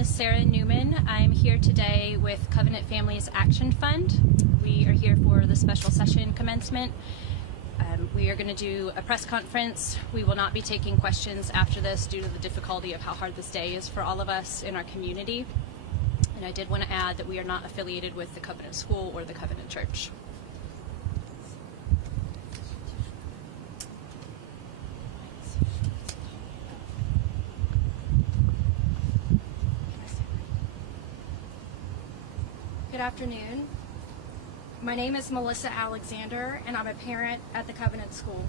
is Sarah Newman. I'm here today with Covenant Families Action Fund. We are here for the special session commencement. We are going to do a press conference. We will not be taking questions after this due to the difficulty of how hard this day is for all of us in our community. And I did want to add that we are not affiliated with the Covenant School or the Covenant Church. Good afternoon. My name is Melissa Alexander, and I'm a parent at the Covenant School.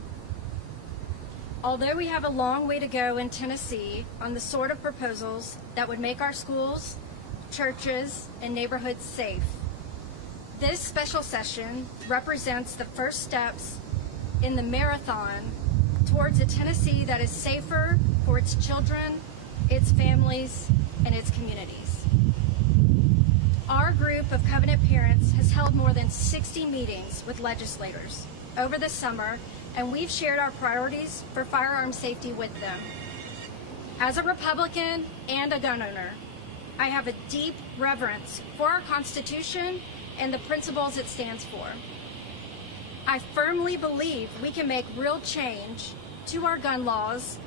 Although we have a long way to go in Tennessee on the sort of proposals that would make our schools, churches, and neighborhoods safe, this special session represents the first steps in the marathon towards a Tennessee that is safer for its children, its families, and its communities. Our group of Covenant parents has held more than 60 meetings with legislators over the summer, and we've shared our priorities for firearm safety with them. As a Republican and a gun owner, I have a deep reverence for our Constitution and the principles it stands for. I firmly believe we can make real change to our gun laws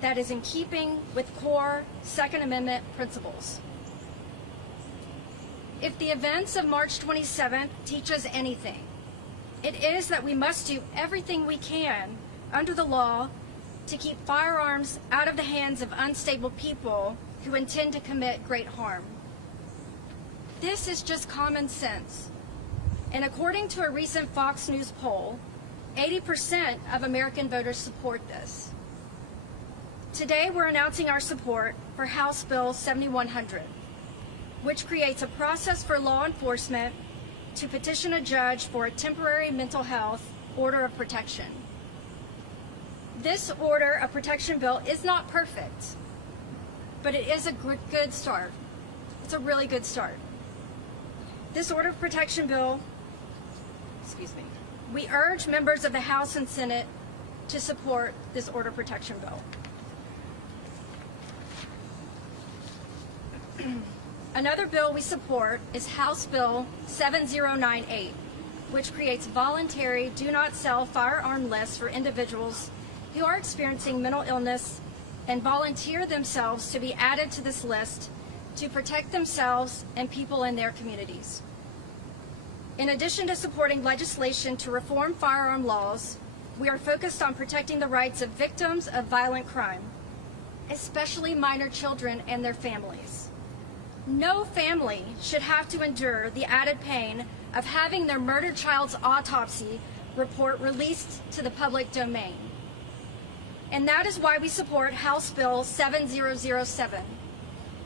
that is in keeping with core Second Amendment principles. If the events of March 27th teach us anything, it is that we must do everything we can under the law to keep firearms out of the hands of unstable people who intend to commit great harm. This is just common sense. And according to a recent Fox News poll, 80% of American voters support this. Today, we're announcing our support for House Bill 7100. Which creates a process for law enforcement to petition a judge for a temporary mental health order of protection. This order of protection bill is not perfect, but it is a good start. It's a really good start. This order of protection bill, we urge members of the House and Senate to support this order of protection bill. Another bill we support is House Bill 7098, which creates voluntary do not sell firearm lists for individuals who are experiencing mental illness and volunteer themselves to be added to this list to protect themselves and people in their communities. In addition to supporting legislation to reform firearm laws, we are focused on protecting the rights of victims of violent crime, especially minor children and their families. No family should have to endure the added pain of having their murdered child's autopsy report released to the public domain. And that is why we support House Bill 7007,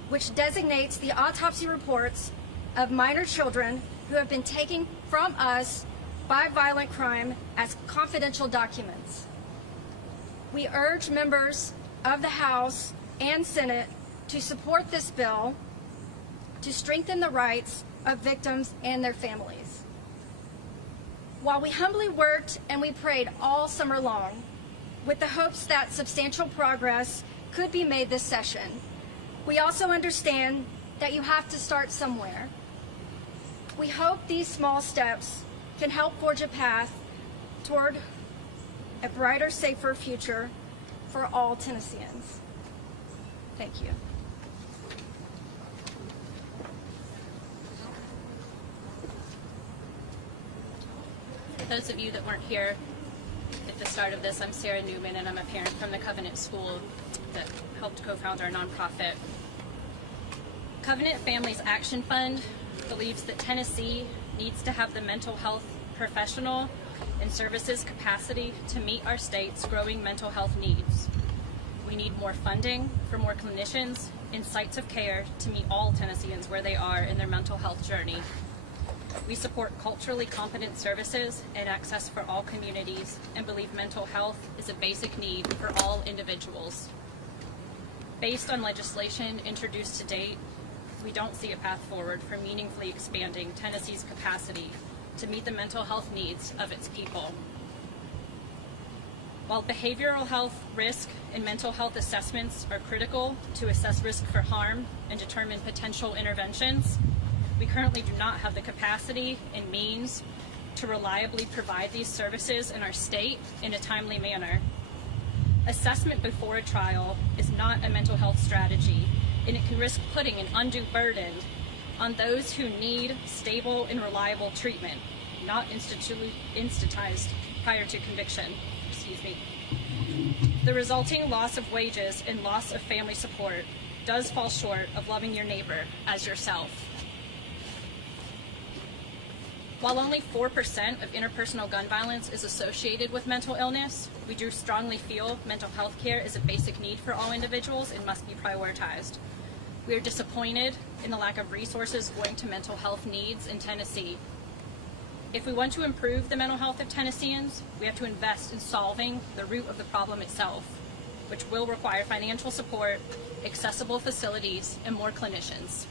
which designates the autopsy reports of minor children who have been taken from us by violent crime as confidential documents. We urge members of the House and Senate to support this bill to strengthen the rights of victims and their families. While we humbly worked and we prayed all summer long with the hopes that substantial progress could be made this session, we also understand that you have to start somewhere. We hope these small steps can help forge a path toward a brighter, safer future for all Tennesseans. Thank you. For those of you that weren't here at the start of this, I'm Sarah Newman, and I'm a parent from the Covenant School that helped co-found our nonprofit. Covenant Families Action Fund believes that Tennessee needs to have the mental health professional and services capacity to meet our state's growing mental health needs. We need more funding for more clinicians and sites of care to meet all Tennesseans where they are in their mental health journey. We support culturally competent services and access for all communities and believe mental health is a basic need for all individuals. Based on legislation introduced to date, we don't see a path forward for meaningfully expanding Tennessee's capacity to meet the mental health needs of its people. While behavioral health risk and mental health assessments are critical to assess risk for harm and determine potential interventions, we currently do not have the capacity and means to reliably provide these services in our state in a timely manner. Assessment before a trial is not a mental health strategy, and it can risk putting an undue burden on those who need stable and reliable treatment, not institutized prior to conviction. The resulting loss of wages and loss of family support does fall short of loving your neighbor as yourself. While only 4% of interpersonal gun violence is associated with mental illness, we do strongly feel mental health care is a basic need for all individuals and must be prioritized. We are disappointed in the lack of resources going to mental health needs in Tennessee. If we want to improve the mental health of Tennesseans, we have to invest in solving the root of the problem itself, which will require financial support, accessible facilities, and more clinicians.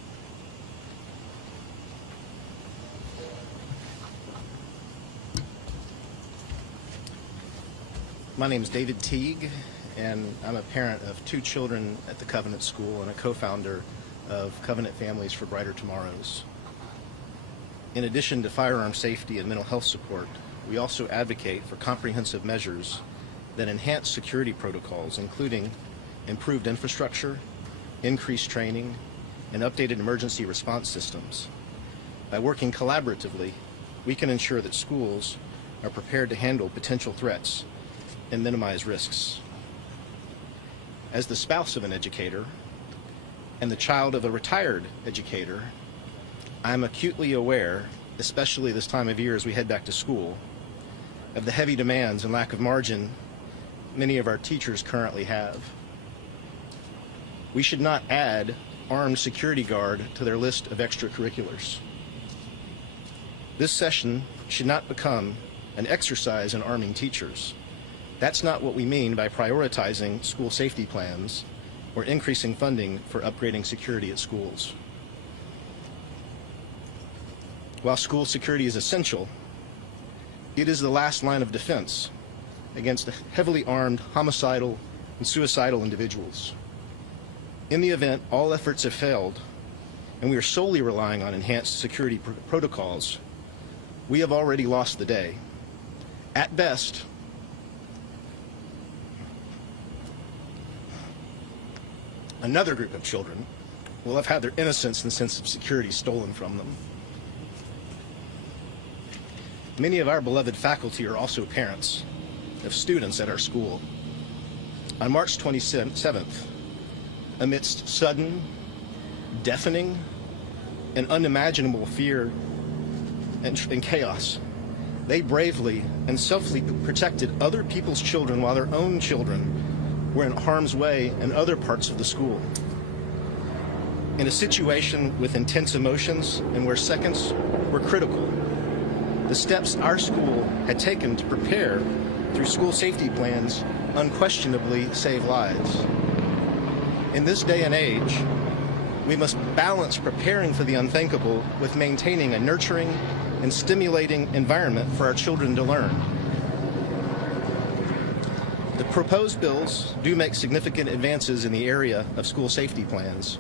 My name is David Teague, and I'm a parent of 2 children at the Covenant School and a co-founder of Covenant Families for Brighter Tomorrows. In addition to firearm safety and mental health support, we also advocate for comprehensive measures that enhance security protocols, including improved infrastructure, increased training, and updated emergency response systems. By working collaboratively, we can ensure that schools are prepared to handle potential threats and minimize risks. As the spouse of an educator and the child of a retired educator, I'm acutely aware, especially this time of year as we head back to school, of the heavy demands and lack of margin many of our teachers currently have. We should not add armed security guard to their list of extracurriculars. This session should not become an exercise in arming teachers. That's not what we mean by prioritizing school safety plans or increasing funding for upgrading security at schools. While school security is essential, it is the last line of defense against heavily armed, homicidal, and suicidal individuals. In the event all efforts have failed, and we are solely relying on enhanced security protocols, we have already lost the day. At best, another group of children will have had their innocence and sense of security stolen from them. Many of our beloved faculty are also parents of students at our school. On March 27th, amidst sudden, deafening, and unimaginable fear and chaos, they bravely and selflessly protected other people's children while their own children were in harm's way in other parts of the school. In a situation with intense emotions and where seconds were critical, the steps our school had taken to prepare through school safety plans unquestionably save lives. In this day and age, we must balance preparing for the unthinkable with maintaining a nurturing and stimulating environment for our children to learn. The proposed bills do make significant advances in the area of school safety plans.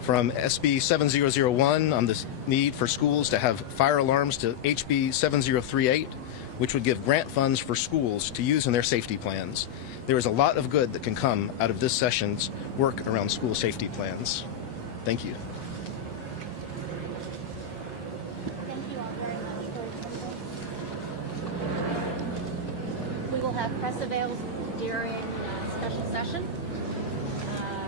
From SB 7001 on the need for schools to have fire alarms to HB 7038, which would give grant funds for schools to use in their safety plans. There is a lot of good that can come out of this session's work around school safety plans. Thank you. Thank you all very much for attending. We will have press avails during special session.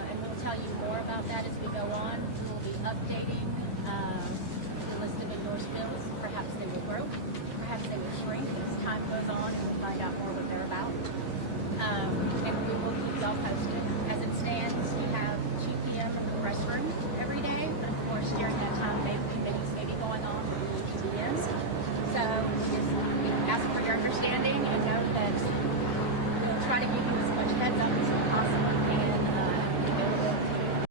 And we'll tell you more about that as we go on. We'll be updating the list of endorsed bills. Perhaps they will grow.